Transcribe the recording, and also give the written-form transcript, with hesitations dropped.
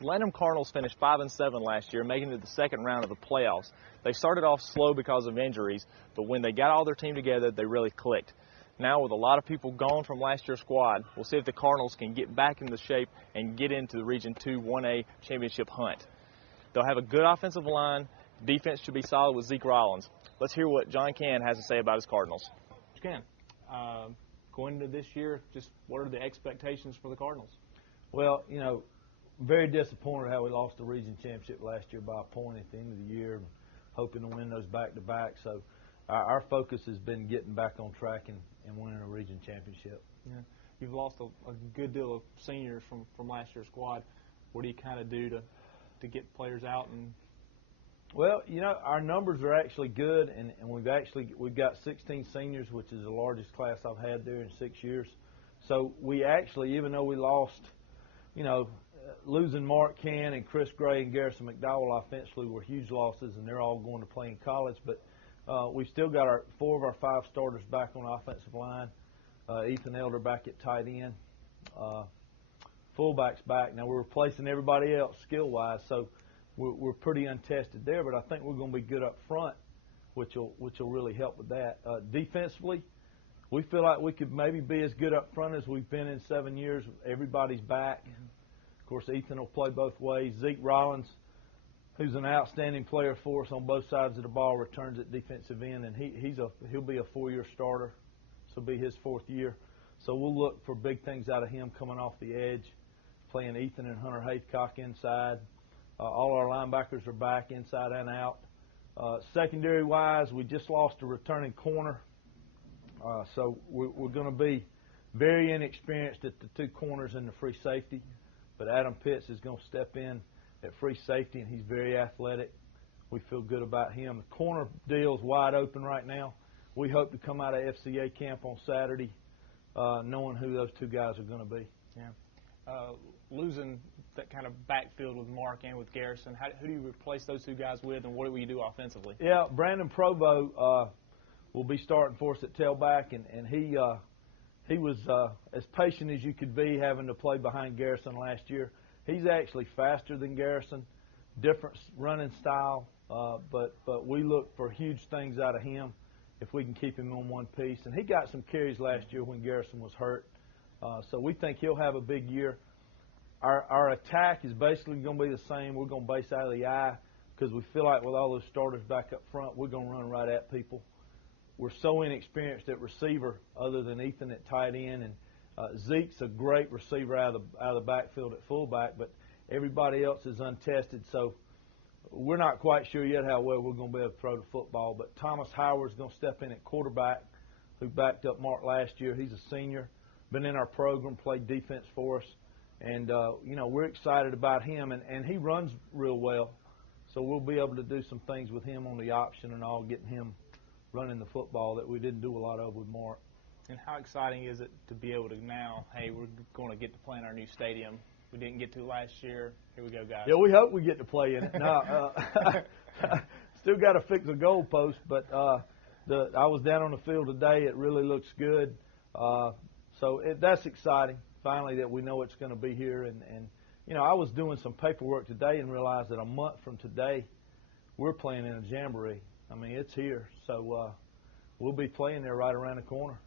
The Landrum Cardinals finished 5-7 last year, making it to the second round of the playoffs. They started off slow because of injuries, but when they got all their team together, they really clicked. Now, with a lot of people gone from last year's squad, we'll see if the Cardinals can get back into shape and get into the Region 2 1A championship hunt. They'll have a good offensive line. Defense should be solid with Zeke Rollins. Let's hear what John Cann has to say about his Cardinals. Cann, going into this year, just what are the expectations for the Cardinals? Well, you know, very disappointed how we lost the region championship last year by a point at the end of the year, hoping to win those back-to-back. So our focus has been getting back on track and winning a region championship. Yeah. You've lost a good deal of seniors from last year's squad. What do you kind of do to get players out? And well, you know, our numbers are actually good, and we've got 16 seniors, which is the largest class I've had there in 6 years. So we actually, even though we lost, you know, losing Mark Cann and Chris Gray and Garrison McDowell offensively were huge losses, and they're all going to play in college. But we've still got 4 of our 5 starters back on the offensive line. Ethan Elder back at tight end. Fullback's back. Now we're replacing everybody else skill-wise, so we're pretty untested there. But I think we're going to be good up front, which will really help with that. Defensively, we feel like we could maybe be as good up front as we've been in 7 years. Everybody's back. Of course, Ethan will play both ways. Zeke Rollins, who's an outstanding player for us on both sides of the ball, returns at defensive end, and he'll be a 4-year starter. This will be his 4th year. So we'll look for big things out of him coming off the edge, playing Ethan and Hunter Haycock inside. All our linebackers are back inside and out. Secondary-wise, we just lost a returning corner. So we're going to be very inexperienced at the 2 corners and the free safety. But Adam Pitts is going to step in at free safety, and he's very athletic. We feel good about him. The corner deal is wide open right now. We hope to come out of FCA camp on Saturday knowing who those 2 guys are going to be. Yeah. Losing that kind of backfield with Mark and with Garrison, who do you replace those 2 guys with, and what do you do offensively? Yeah, Brandon Provo will be starting for us at tailback, and he was as patient as you could be having to play behind Garrison last year. He's actually faster than Garrison, different running style, but we look for huge things out of him if we can keep him on one piece. And he got some carries last year when Garrison was hurt, so we think he'll have a big year. Our attack is basically going to be the same. We're going to base out of the eye because we feel like with all those starters back up front, we're going to run right at people. We're so inexperienced at receiver other than Ethan at tight end, and Zeke's a great receiver out of the backfield at fullback, but everybody else is untested, so we're not quite sure yet how well we're going to be able to throw the football. But Thomas Howard's going to step in at quarterback, who backed up Mark last year. He's a senior, been in our program, played defense for us, and you know, we're excited about him, and he runs real well, so we'll be able to do some things with him on the option and all, getting him running the football that we didn't do a lot of with Mark. And how exciting is it to be able to now, hey, we're going to get to play in our new stadium. We didn't get to last year. Here we go, guys. Yeah, we hope we get to play in it. No, still got to fix the goalpost, but I was down on the field today. It really looks good. So that's exciting, finally, that we know it's going to be here. And, you know, I was doing some paperwork today and realized that a month from today, we're playing in a jamboree. I mean, it's here, so we'll be playing there right around the corner.